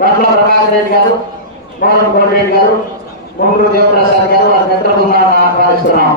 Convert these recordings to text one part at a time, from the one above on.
దాంట్లో ప్రకాశ్ రెడ్డి గారు మోహన్ గౌడ్ రెడ్డి గారు ముంగురు దేవప్రసాద్ గారు వారి మిత్ర బృందాలను ఆహ్వానిస్తున్నాం.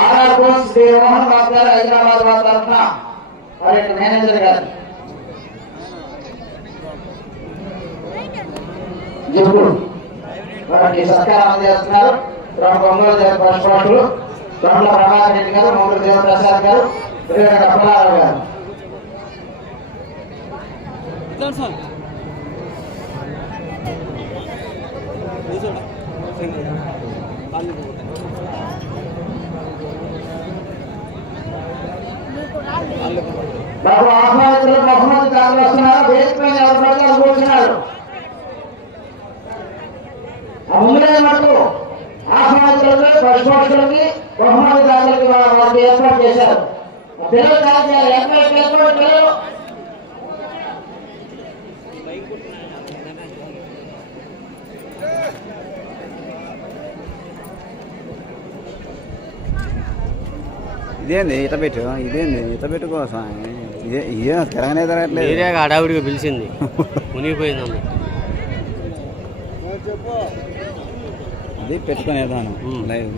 ఆర్ఆర్ కోచ్ శ్రీ మోహన్ బాబు గారు హైదరాబాద్ వారి తరఫున వారి యొక్క మేనేజర్ గారు. ఇప్పుడు వారికి సత్కారం అందజేస్తున్నారు రెండు ఒంగోలు దేవ పోషకులు రెండు ప్రభాకర్ రెడ్డి గారు మొగుడు దేవప్రసాద్ గారు శ్రీరంగ అప్పలారావు గారు. బాబు ఆహ్వానితులు బహుమతి దాఖలు వస్తున్నారు వేదిక మీద ఎవరు పడితే వాళ్ళు కూర్చున్నారు ఆ ముందే మటుకు ఆహ్వానితులకి పశుపక్షులకి బహుమతి దారులకి వారికి ఏర్పాటు చేశారు ఆ పిల్లలు కాదు చేయాలి ఎక్కడ ఏర్పాటు పిల్లలు ఇదేంది ఇట పెట్టు ఇదేంది ఇట పెట్టుకోసం ఇదే ఇదే తిరగనే తిరగట్లేదు మీరే హడావుడిగా పిలిచింది. మునిగిపోయిందమ్మ అది పెట్టుకునేదాను. లైవ్.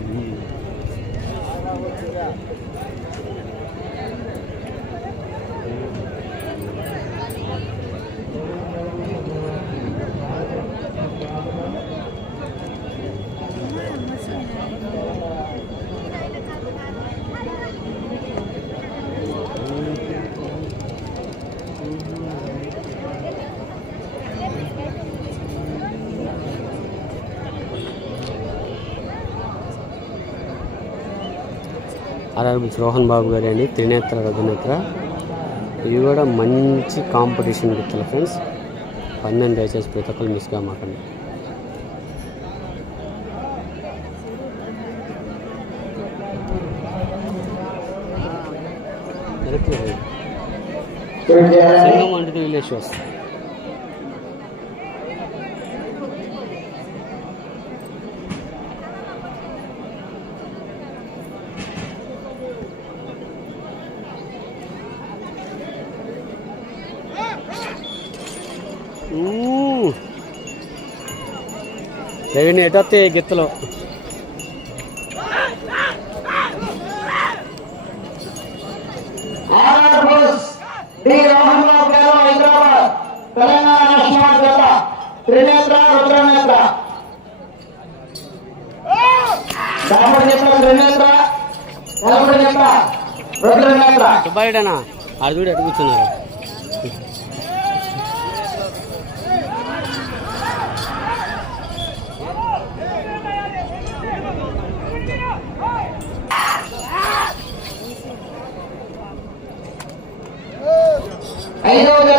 ఆర్ఆర్బి రోహన్ బాబు గారు అండి త్రినేత్ర రఘునేత్ర ఇవి కూడా మంచి కాంపిటీషన్ గుర్తులు ఫ్రెండ్స్. పందెం దయచేసి ప్రతి ఒక్కరు మిస్గా మాకండి. చూడండి చేయాలని సింగం అంటే విలేజ్ షోస్ రవిని ఎటొస్తే గిత్తలు ఆర్ఆర్ బోస్ డి రోహన్ బాబు గారు హైదరాబాద్. తెలంగాణ రాష్ట్రం జత త్రినేత్ర రుద్రనేత్ర. త్రినేత్ర ఎటు కూర్చున్నారు? ఐదవ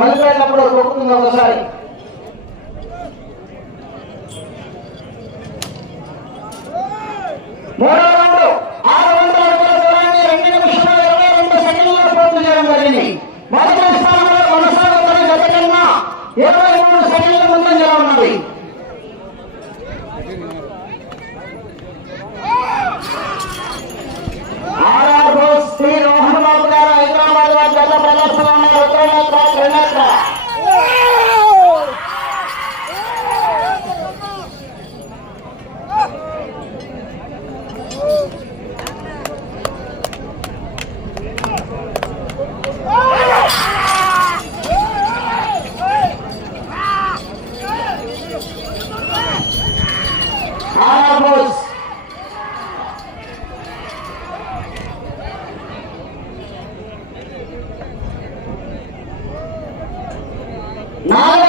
మళ్ళీ వెళ్ళినప్పుడు కొట్టుకుంది ఒకసారి. ఆరు వందల అడుగుల రెండు ఇరవై రెండు సెకండ్లలో పూర్తి చేయడం జరిగింది. మొదటి స్థానంలో కొనసాగుతున్న గత కన్నా ఇరవై మూడు సెకండ్ల ముందంజలో ఉన్నది प्रदर्शनांना लोकांना त्रास होणार नाही நாலு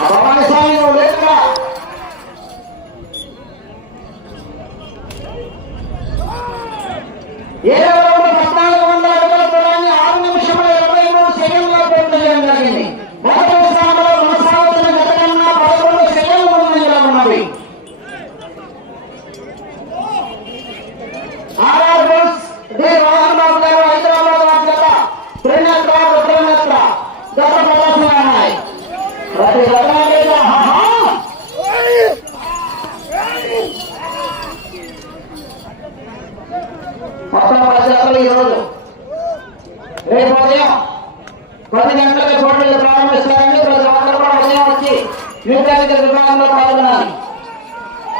భవాని స్వామి నువ్వు లేదురా. ఏ కొన్ని గంటలకు పోటీలు ప్రారంభిస్తారని ప్రతి ఒక్కరు కూడా ఉదయం వచ్చి యుద్ధానికి విభాగంలో పాల్గొనాలి.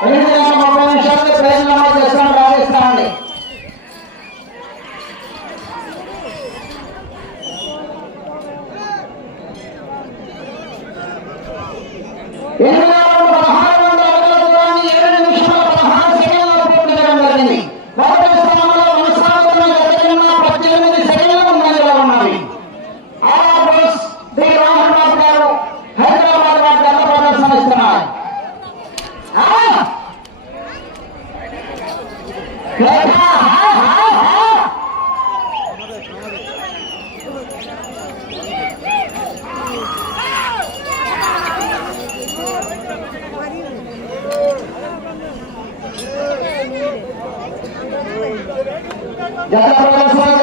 ఎనిమిది గంటల ముప్పై నిమిషాలకు ప్రజలు నమోదు చేస్తాను याचा प्रकार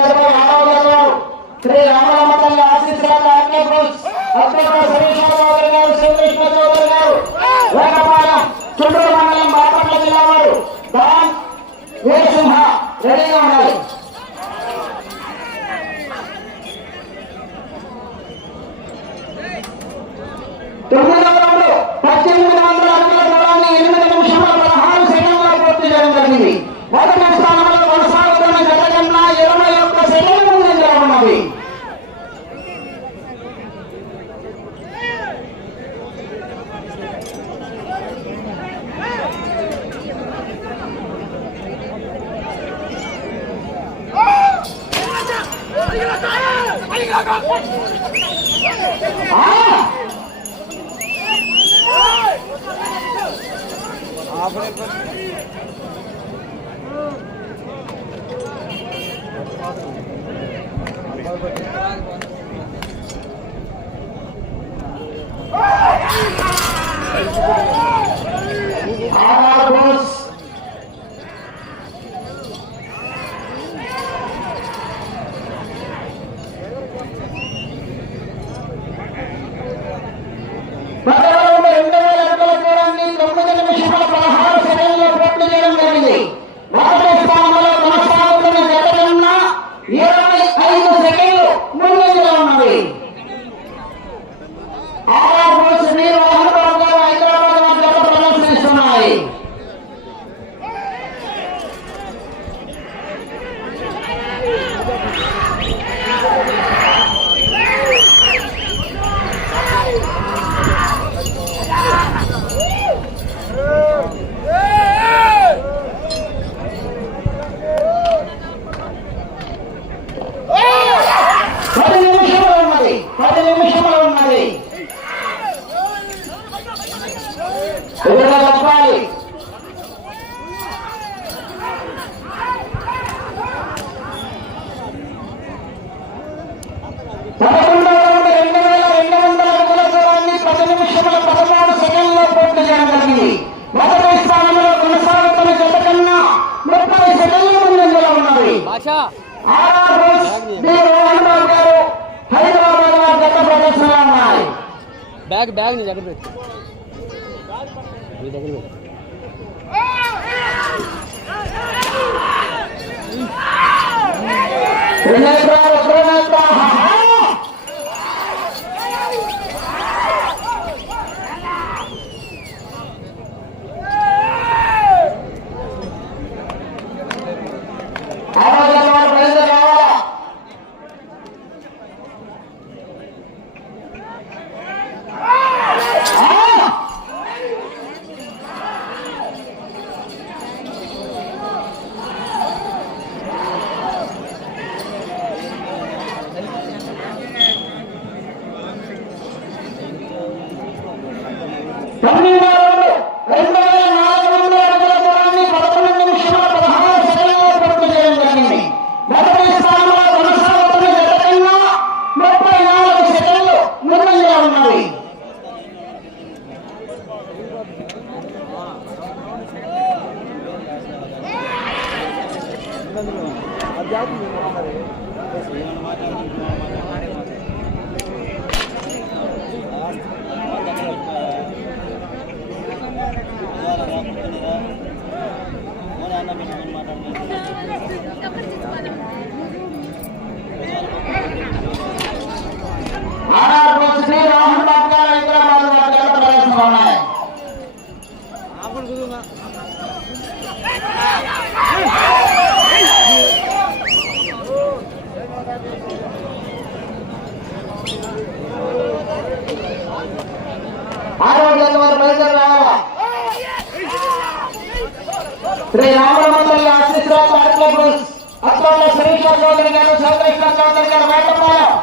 బ్యాగ్ బ్యాగ్ నీ దగ్గర పెట్టు. నీ దగ్గర పెట్టు. ఆడవాళ్ళని వారు బయలుదేరి రావాలా? శ్రీ రామరామతల్లి ఆశిస్రాజ్ ఆర్క్లబుల్స్ అత్వాళ్ళ శిరీష చౌదరి గారు చౌదరిష్ణ చౌదరి గారు వేటపాలెం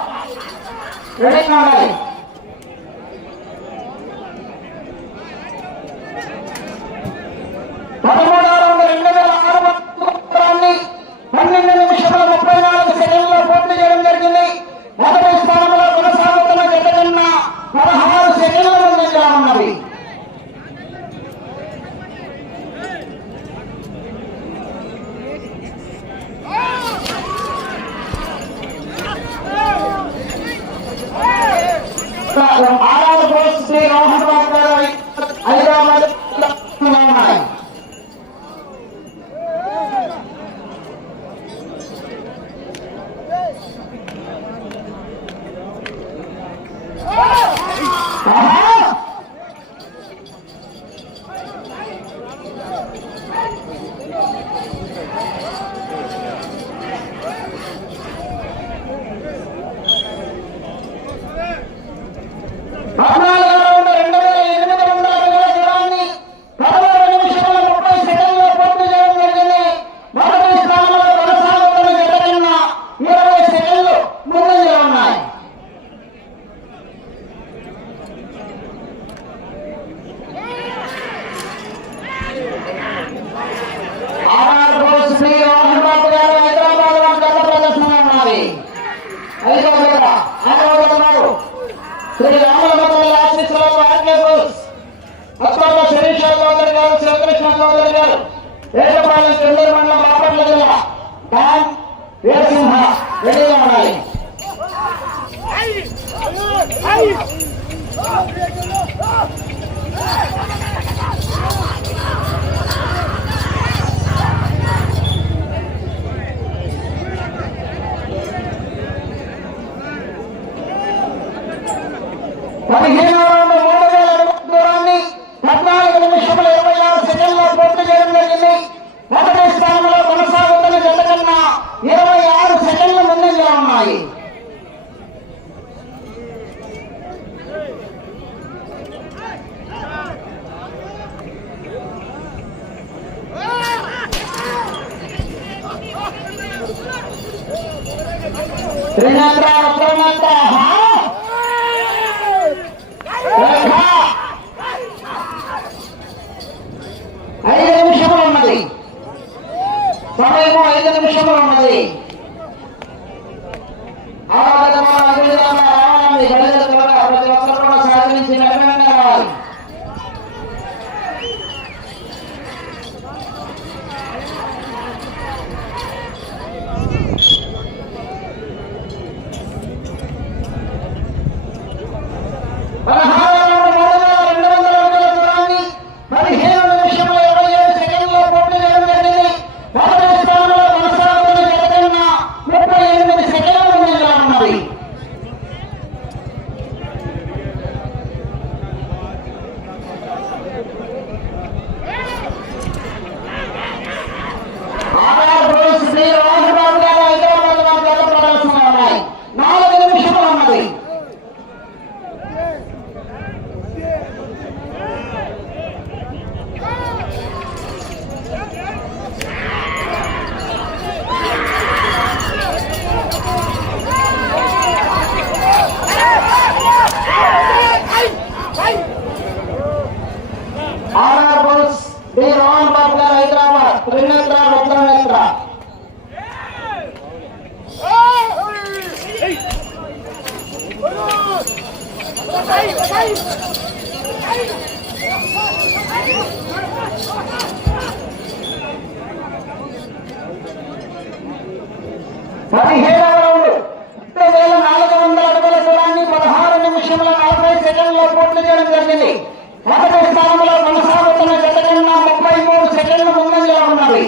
రెడీ కావాలి. పదమూడు రెండు వేల మొదటి స్థానంలో కొనసాగుతున్న జతగన్న పదహారు సెకండ్ల ముందంగా ఉన్నవి ఆరు మరి ఏమో ஆகதமா அகிலதமா ஆனந்த పదిహేడవ రౌండ్ రెండు వేల నాలుగు వందల అడుగుల దూరాన్ని పదహారు నిమిషముల నలభై సెకండ్లో పూర్తి చేయడం జరిగింది. మొదటి స్థానంలో కొనసాగుతున్న జత కన్నా ముప్పై మూడు సెకండ్లు ముందంజలో ఉన్నవి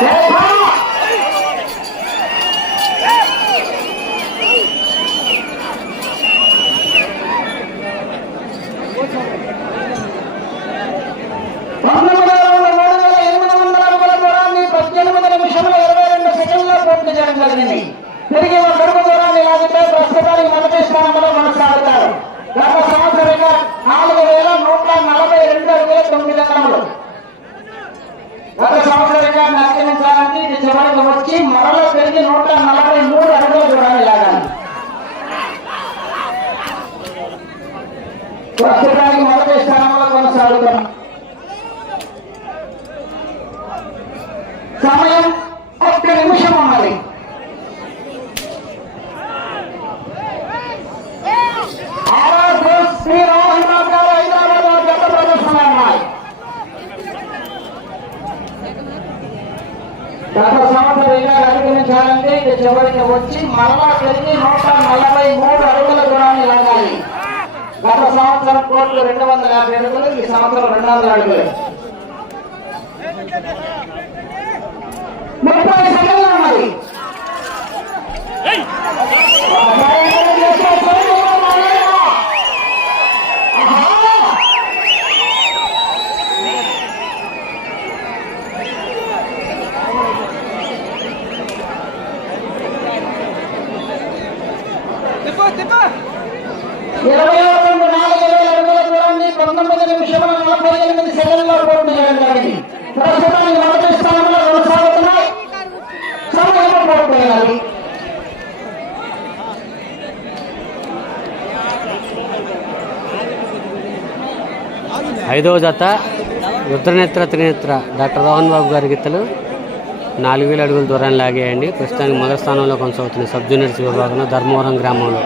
Yeah. సంవత్సరంలో రెండు వందల యాభై అడుగులు ఈ సంవత్సరం రెండు వందల అడుగులు. ఇరవై ఎనిమిది పూర్తి ప్రస్తుతానికి మొదటి స్థానంలో కొనసాగుతున్నాయి. సమయంలో పూర్తి చేయాలి. ఐదవ జత రుద్రనేత్ర త్రినేత్ర. డాక్టర్ రోహన్ బాబు గారి గీతలు నాలుగు వేల అడుగుల దూరాన్ని లాగేయండి. ప్రస్తుతానికి మొదటి స్థానంలో కొనసాగుతున్నాయి సబ్ జూనియర్స్ విభాగంలో ధర్మవరం గ్రామంలో.